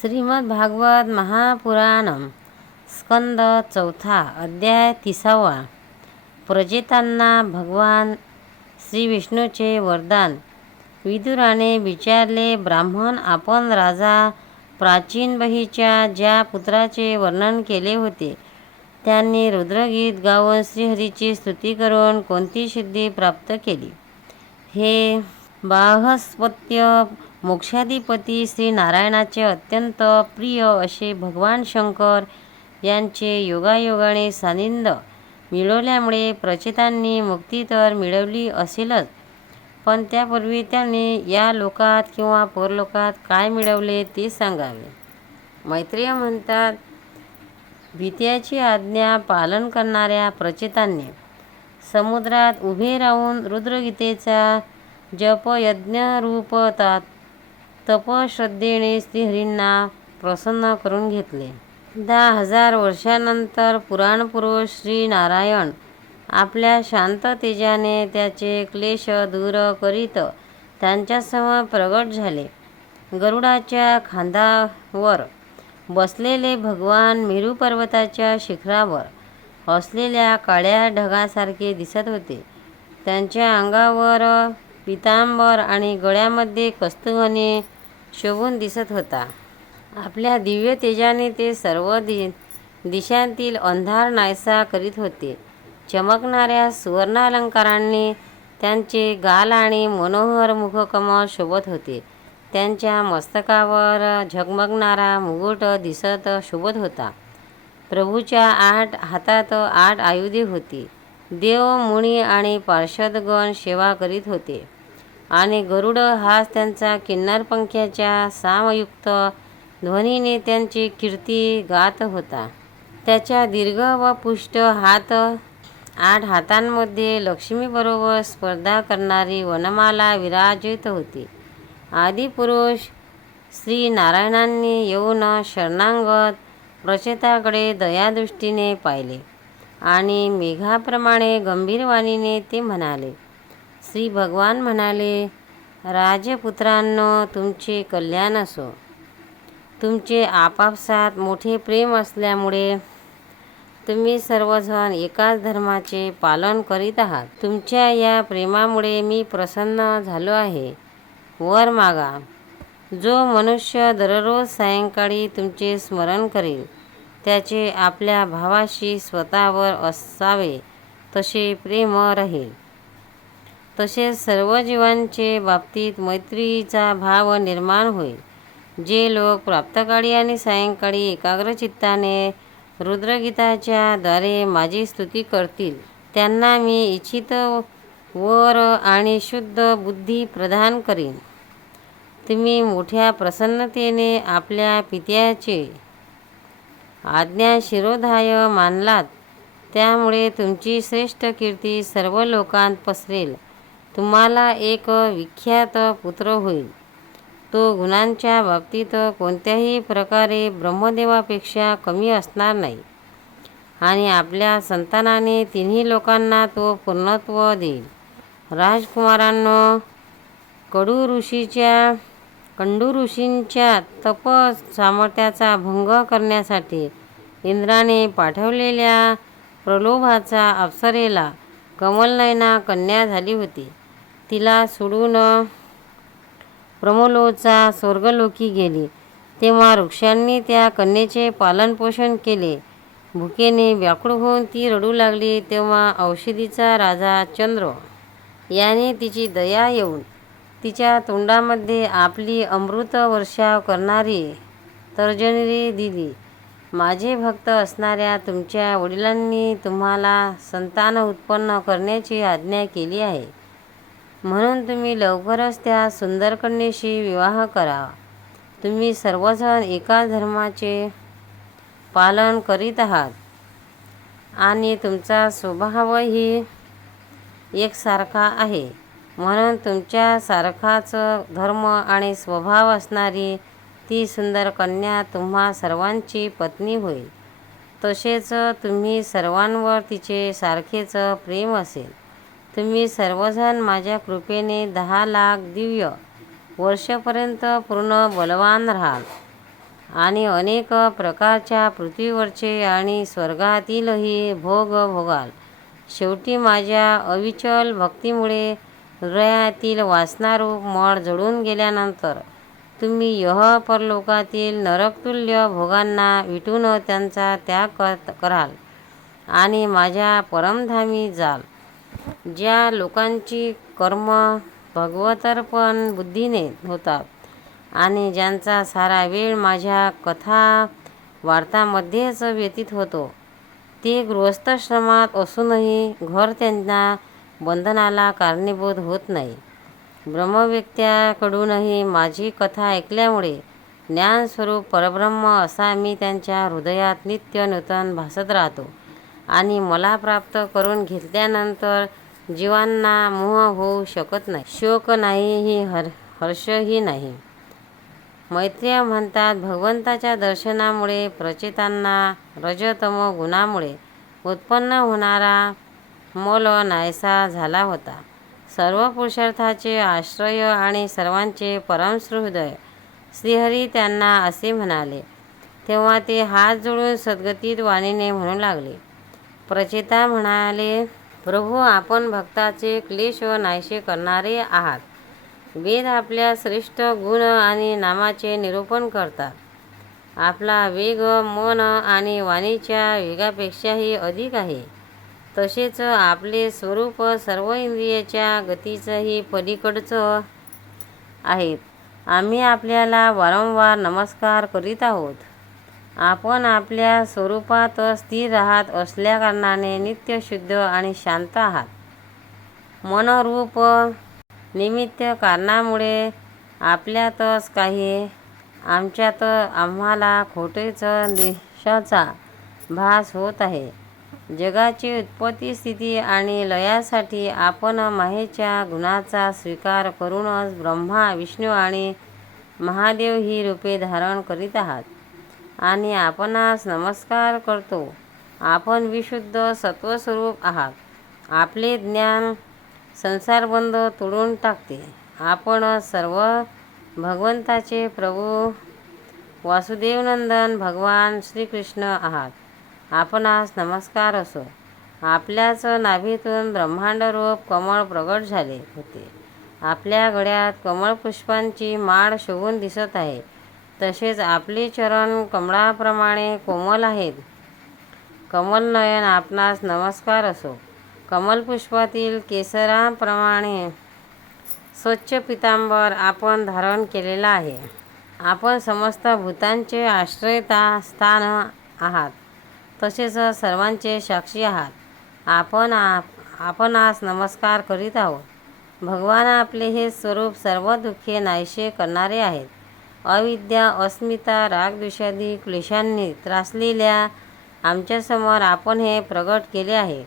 श्रीमद भागवत महापुराणम स्कंद चौथा अध्याय तिसावा. प्रजेतांना भगवान श्री विष्णूचे वरदान. विदुराने विचारले ब्राह्मण आपण राजा प्राचीन बहीच्या ज्या पुत्राचे वर्णन केले होते त्यांनी रुद्रगीत गाऊन श्रीहरीची स्तुती करून कोणती सिद्धी प्राप्त केली हे बाहस्पत्य मोक्षाधिपती श्री नारायणाचे अत्यंत प्रिय असे भगवान शंकर यांचे योगायोगाने सानिध्य मिळवल्यामुळे प्रचेतांनी मुक्ती तर मिळवली असेलच. पण त्यापूर्वी त्यांनी या लोकात किंवा परलोकात काय मिळवले ते सांगावे. मैत्रेय म्हणतात भीत्याची आज्ञा पालन करणाऱ्या प्रचेतांनी समुद्रात उभे राहून रुद्रगीतेचा जप यज्ञरूप तपश्रद्धेने श्रीहरींना प्रसन्न करून घेतले. दहा हजार वर्षानंतर पुराणपुरुष श्री नारायण आपल्या शांत तेजाने त्याचे क्लेश दूर करीत त्यांच्यासमोर प्रगट झाले. गरुडाच्या खांदावर बसलेले भगवान मेरू पर्वताच्या शिखरावर असलेल्या काळ्या ढगासारखे दिसत होते. त्यांच्या अंगावर पितांबर आणि गळ्यामध्ये कस्तुभने शोभून दिसत होता. आपल्या दिव्य तेजाने ते सर्व दि दिशांतील अंधार नायसा करीत होते. चमकणाऱ्या सुवर्णालंकारांनी त्यांचे गाल आणि मनोहर मुखकमळ शोभत होते. त्यांच्या मस्तकावर झगमगणारा मुकुट दिसत शोभत होता. प्रभूच्या आठ हातात आठ आयुधे होती. देव मुनी आणि पार्षदगण सेवा करीत होते. आणि गरुड हाच त्यांचा किन्नरपंख्याच्या सामयुक्त ध्वनीने त्यांची कीर्ती गात होता. त्याच्या दीर्घ व पुष्ट हात आठ हातांमध्ये लक्ष्मीबरोबर स्पर्धा करणारी वनमाला विराजित होती. आदिपुरुष श्री नारायणांनी येऊन शरणांगत प्रचेताकडे दयादृष्टीने पाहिले. आणि मेघाप्रमाणे गंभीर वाणीने ते म्हणाले श्री भगवान म्हणाले राजपुत्रांनो तुमचे कल्याण असो. तुमचे आपापसात मोठे प्रेम असल्यामुळे तुम्ही सर्वजण एकाच धर्माचे पालन करीत आहात. तुमच्या या प्रेमामुळे मी प्रसन्न झालो आहे. वर मागा. जो मनुष्य दररोज सायंकाळी तुमचे स्मरण करेल त्याचे आपल्या भावाशी स्वतःवर असावे तसे प्रेम राहील. तसेच सर्व जीवांचे बाबतीत मैत्रीचा भाव निर्माण होईल. जे लोक प्राप्तकाळी आणि सायंकाळी एकाग्रचित्ताने रुद्रगीताच्या द्वारे माझी स्तुती करतील त्यांना मी इच्छित वर आणि शुद्ध बुद्धी प्रदान करीन. तुम्ही मोठ्या प्रसन्नतेने आपल्या पित्याचे आज्ञा शिरोधाय मानलात. त्यामुळे तुमची श्रेष्ठ कीर्ती सर्व लोकांत पसरेल. तुम्हाला एक विख्यात पुत्र होईल. तो गुणांच्या बाबतीत कोणत्याही प्रकारे ब्रह्मदेवापेक्षा कमी असणार नाही. आणि आपल्या संतानाने तिन्ही लोकांना तो पूर्णत्व देईल. राजकुमारांनो कडू ऋषीच्या कंडू ऋषींच्या तप सामर्थ्याचा भंग करण्यासाठी इंद्राने पाठवलेल्या प्रलोभाचा अप्सरेला कमलनयना कन्या झाली होती. तिला सोडून प्रमोलोचा स्वर्गलोकी गेली. तेव्हा वृक्षांनी त्या कन्येचे पालनपोषण केले. भुकेने व्याकुळ होऊन ती रडू लागली. तेव्हा औषधीचा राजा चंद्र याने तिची दया येऊन तिच्या तोंडामध्ये आपली अमृत वर्षाव करणारी तर्जनी दिली. माझे भक्त असणाऱ्या तुमच्या वडिलांनी तुम्हाला संतान उत्पन्न करण्याची आज्ञा केली आहे. म्हणून तुम्ही लवकरच त्या सुंदरकन्येशी विवाह करावा तुम्ही सर्वजण एकाच धर्माचे पालन करीत आहात. आणि तुमचा स्वभावही एकसारखा आहे. म्हणून तुमच्यासारखाच धर्म आणि स्वभाव असणारी ती सुंदर कन्या तुम्हा सर्वांची पत्नी होईल. तसेच तुम्ही सर्वांवर तिचे सारखेच प्रेम असेल. तुम्ही सर्वजण माझ्या कृपेने दहा लाख दिव्य वर्षापर्यंत पूर्ण बलवान राहाल. आणि अनेक प्रकारच्या पृथ्वीवरचे आणि स्वर्गातीलही भोग भोगाल. शेवटी माझ्या अविचल भक्तीमुळे हृदयातील वासनारूप मळ जळून गेल्यानंतर तुम्ही यह परलोकातील नरकतुल्य भोगांना विटून त्यांचा त्याग कर कराल आणि माझ्या परमधामी जाल. ज्या लोकांची कर्म भगवतर्पण बुद्धीने होतात आणि ज्यांचा सारा वेळ माझ्या कथा वार्तामध्येच व्यतीत होतो ते गृहस्थाश्रमात असूनही घर त्यांना बंधनाला कारणीभूत होत नाही. ब्रह्मव्यक्त्याकडूनही माझी कथा ऐकल्यामुळे ज्ञानस्वरूप परब्रह्म असा मी त्यांच्या हृदयात नित्य नूतन भासत राहतो. आणि मला प्राप्त करून घेतल्यानंतर जीवांना मोह होऊ शकत नाही. शोक नाही ही हर हर्षही नाही. मैत्रीय म्हणतात भगवंताच्या दर्शनामुळे प्रचेतांना रजतम गुणामुळे उत्पन्न होणारा मोल नायसा झाला होता. सर्व पुरुषार्थाचे आश्रय आणि सर्वांचे परमसृहृदय. श्रीहरी त्यांना असे म्हणाले तेव्हा ते हात जोडून सद्गतीत वाणीने म्हणू लागले. प्रचेता म्हणाले प्रभू आपण भक्ताचे क्लेश नाहीसे करणारे आहात. वेद आपल्या श्रेष्ठ गुण आणि नामाचे निरूपण करतात. आपला वेग मन आणि वाणीच्या वेगापेक्षाही अधिक आहे. तसेच आपले स्वरूप सर्व इंद्रियाच्या गतीचंही पलीकडचं आहेत आम्ही आपल्याला वारंवार नमस्कार करीत आहोत. आपण आपल्या स्वरूपात स्थिर राहत असल्याकारणाने नित्य शुद्ध आणि शांत आहात. मनरूप निमित्त कारणामुळे आपल्यातच काही आमच्यात आम्हाला खोटेच देशाचा भास होत आहे. जगाची उत्पत्ती स्थिती आणि लयासाठी आपण माहेच्या गुणाचा स्वीकार करूनच ब्रह्मा विष्णू आणि महादेव ही रूपे धारण करीत आहात. आणि आपणास नमस्कार करतो. आपण विशुद्ध सत्वस्वरूप आहात. आपले ज्ञान संसारबंध तोडून टाकते. आपण सर्व भगवंताचे प्रभू वासुदेवनंदन भगवान श्रीकृष्ण आहात. आपणास नमस्कार असो. आपल्याच नाभीतून ब्रह्मांडरूप कमळ प्रगट झाले होते. आपल्या गळ्यात कमळपुष्पांची माळ शोभून दिसत आहे. तसेच आपले चरण कमळाप्रमाणे कोमल आहेत. कमलनयन आपणास नमस्कार असो. कमलपुष्पातील केसराप्रमाणे स्वच्छ पितांबर आपण धारण केलेला आहे. आपण समस्त भूतांचे आश्रयता स्थान आहात. तसेच सर्वांचे साक्षी आहात. आपण आप आपणास नमस्कार करीत आहोत. भगवान आपले हे स्वरूप सर्व दुःखे नाहीसे करणारे आहेत. अविद्या अस्मिता रागद्वेषादी क्लेशांनी त्रासलेल्या आमच्यासमोर आपण हे प्रगट केले आहे.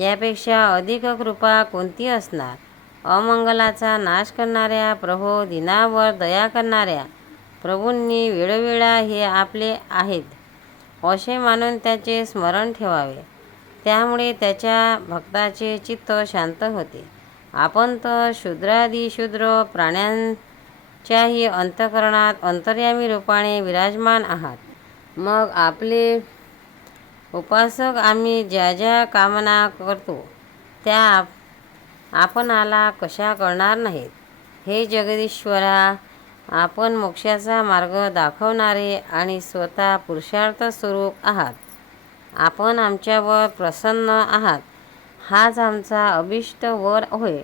यापेक्षा अधिक कृपा कोणती असणार? अमंगलाचा नाश करणाऱ्या प्रभो दिनावर दया करणाऱ्या प्रभूंनी वेळोवेळा हे आपले आहेत. असे मानून त्याचे स्मरण ठेवावे. त्यामुळे त्याच्या भक्ताचे चित्त शांत होते. आपण तर शूद्रादिशूद्र प्राण्यांच्याही अंतकरणात अंतर्यामी रूपाने विराजमान आहात. मग आपले उपासक आम्ही ज्या ज्या कामना करतो त्या आपणाला कशा करणार नाहीत? हे जगदीश्वरा आपण मोक्षाचा मार्ग दाखवणारे आणि स्वतः पुरुषार्थ स्वरूप आहात. आपण आमच्यावर प्रसन्न आहात. हाच आमचा अभिष्ट वर होय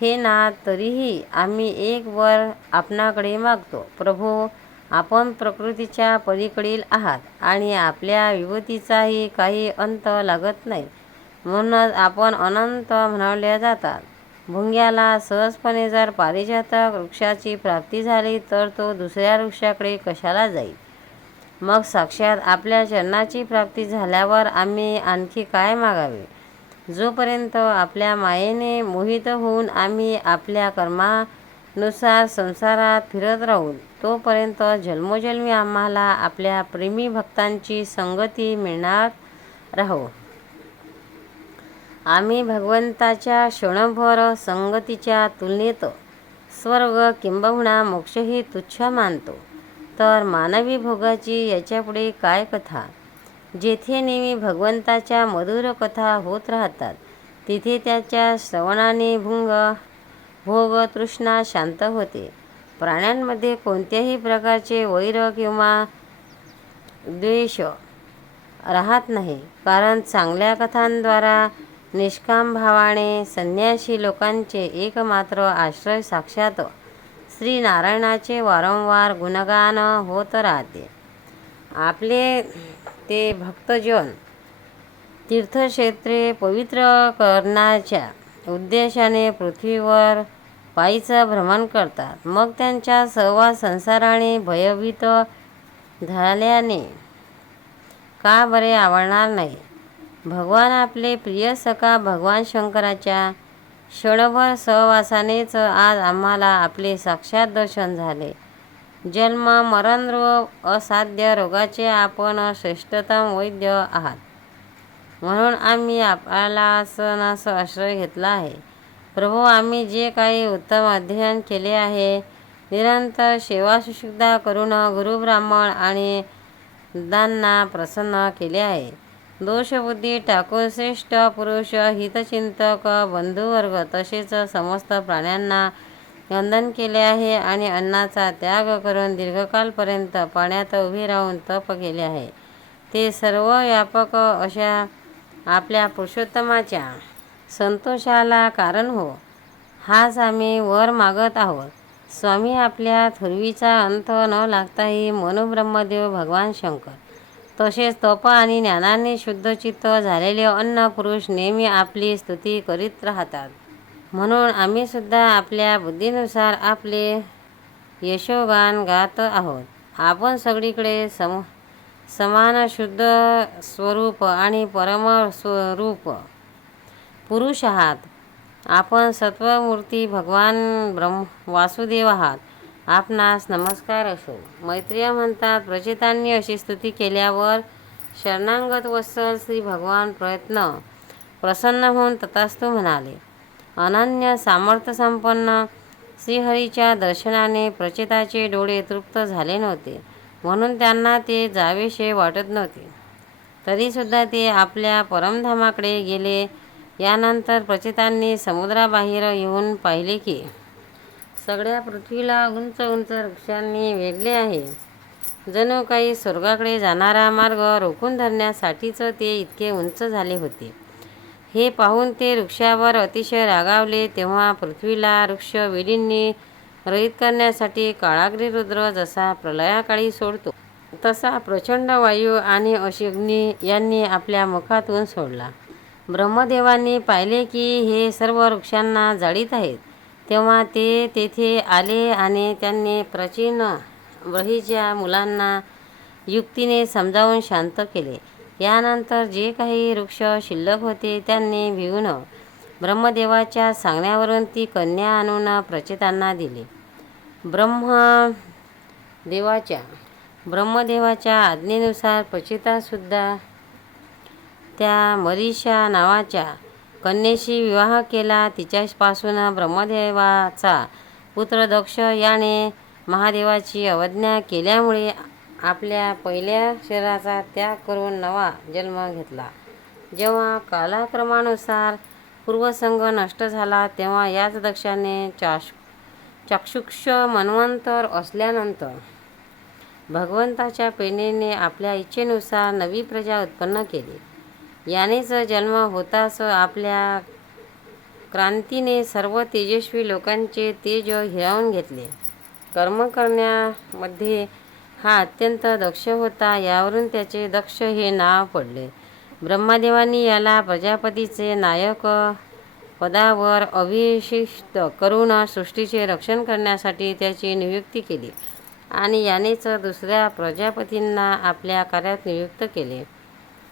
हे ना तरीही आम्ही एक वर आपणाकडे मागतो. प्रभू आपण प्रकृतीच्या पलीकडील आहात आणि आपल्या विभूतीचाही काही अंत लागत नाही. म्हणूनच आपण अनंत म्हणवल्या जातात. भुंग्याला सहजपणे जर पारिजातक वृक्षाची प्राप्ती झाली तर तो दुसऱ्या वृक्षाकडे कशाला जाईल? मग साक्षात आपल्या चरणाची प्राप्ती झाल्यावर आम्ही आणखी काय मागावे? जोपर्यंत आपल्या मायेने मोहित होऊन आम्ही आपल्या कर्मानुसार संसारात फिरत राहू तोपर्यंत जन्मोजन्मी आम्हाला आपल्या प्रेमी भक्तांची संगती मिळणार राहू. आम्ही भगवंताच्या क्षणभर संगतीच्या तुलनेत स्वर्ग किंबहुना मोक्षही तुच्छ मानतो. तर मानवी भोगाची याच्यापुढे काय कथा? जेथे नेहमी भगवंताच्या मधुर कथा होत राहतात तिथे त्याच्या श्रवणाने भुंग भोग तृष्णा शांत होते. प्राण्यांमध्ये कोणत्याही प्रकारचे वैर किंवा द्वेष राहत नाही. कारण चांगल्या कथांद्वारा निष्काम भावाने संन्यासी लोकांचे एकमात्र आश्रय साक्षात श्री नारायणाचे वारंवार गुणगान होत राहते. आपले ते भक्तजन तीर्थक्षेत्रे पवित्र करण्याच्या उद्देशाने पृथ्वीवर पायीचं भ्रमण करतात. मग त्यांच्या सर्व संसाराने भयभीत झाल्याने का बरे आवडणार नाही? भगवान आपले प्रिय सखा भगवान शंकराच्या क्षणभर सहवासानेच आज आम्हाला आपले साक्षात दर्शन झाले. जन्म मरण रोग असाध्य रोगाचे आपण श्रेष्ठतम वैद्य आहात. म्हणून आम्ही आपला सणास आश्रय घेतला आहे. प्रभू आम्ही जे काही उत्तम अध्ययन केले आहे निरंतर सेवा सुशुद्धा करून गुरु ब्राह्मण आणि दांना प्रसन्न केले आहे. दोषबुद्धी टाकून श्रेष्ठ पुरुष हितचिंतक बंधुवर्ग तसेच समस्त प्राण्यांना वंदन केले आहे आणि अन्नाचा त्याग करून दीर्घकालपर्यंत पाण्यात उभे राहून तप केले आहे. ते सर्व व्यापक अशा आपल्या पुरुषोत्तमाच्या संतोषाला कारण हो. हाच आम्ही वर मागत आहोत. स्वामी आपल्या थुरवीचा अंत न लागताही मनोब्रह्मदेव भगवान शंकर तसेच तप आणि ज्ञानाने शुद्धचित्त झालेले अन्न पुरुष नेहमी आपली स्तुती करीत राहतात. म्हणून आम्ही सुद्धा आपल्या बुद्धीनुसार आपले यशोगान गात आहोत. आपण सगळीकडे सम समान शुद्ध स्वरूप आणि परम स्वरूप पुरुष आहात. आपण सत्वमूर्ती भगवान ब्रह्म वासुदेव आहात. आपणास नमस्कार असो. मैत्रिया म्हणतात प्रचितांनी अशी स्तुती केल्यावर शरणांगत वत्सल श्री भगवान प्रयत्न प्रसन्न होऊन तथास्तु म्हणाले. अनन्य सामर्थ्यसंपन्न श्रीहरीच्या दर्शनाने प्रचिताचे डोळे तृप्त झाले नव्हते. म्हणून त्यांना ते जावेसे वाटत नव्हते. तरीसुद्धा ते आपल्या परमधामाकडे गेले. यानंतर प्रचितांनी समुद्राबाहेर येऊन पाहिले की सगळ्या पृथ्वीला उंच उंच वृक्षांनी वेढले आहे. जणू काही स्वर्गाकडे जाणारा मार्ग रोखून धरण्यासाठीचं ते इतके उंच झाले होते. हे पाहून ते वृक्षावर अतिशय रागावले तेव्हा पृथ्वीला वृक्ष वेलींनी रहित करण्यासाठी काळाग्री रुद्र जसा प्रलयाकाळी सोडतो तसा प्रचंड वायू आणि अग्नी यांनी आपल्या मुखातून सोडला. ब्रह्मदेवांनी पाहिले की हे सर्व वृक्षांना जाळीत आहेत. तेव्हा ते तेथे आले आणि त्यांनी प्राचीन ब्रहीच्या मुलांना युक्तीने समजावून शांत केले. यानंतर जे काही वृक्ष शिल्लक होते त्यांनी भिवून ब्रह्मदेवाच्या सांगण्यावरून ती कन्या आणून प्रचितांना दिली. ब्रह्मदेवाच्या ब्रह्मदेवाच्या आज्ञेनुसार प्रचितासुद्धा त्या मरीषा नावाच्या कन्येशी विवाह केला तिच्यापासून ब्रह्मदेवाचा पुत्र दक्ष याने महादेवाची अवज्ञा केल्यामुळे आपल्या पहिल्या शरीराचा त्याग करून नवा जन्म घेतला. जेव्हा कालाक्रमानुसार पूर्वसंग नष्ट झाला तेव्हा याच दक्षाने चाश चाक्षुक्ष मन्वंतर असल्यानंतर भगवंताच्या पेनेने आपल्या इच्छेनुसार नवी प्रजा उत्पन्न केली. यानेच जन्म होताच आपल्या क्रांतीने सर्व तेजस्वी लोकांचे तेज हिरावून घेतले. कर्म करण्यामध्ये हा अत्यंत दक्ष होता यावरून त्याचे दक्ष हे नाव पडले. ब्रह्मदेवांनी याला प्रजापतीचे नायक पदावर अभिषिष्ट करून सृष्टीचे रक्षण करण्यासाठी त्याची नियुक्ती केली आणि यानेच दुसऱ्या प्रजापतींना आपल्या कार्यात नियुक्त केले.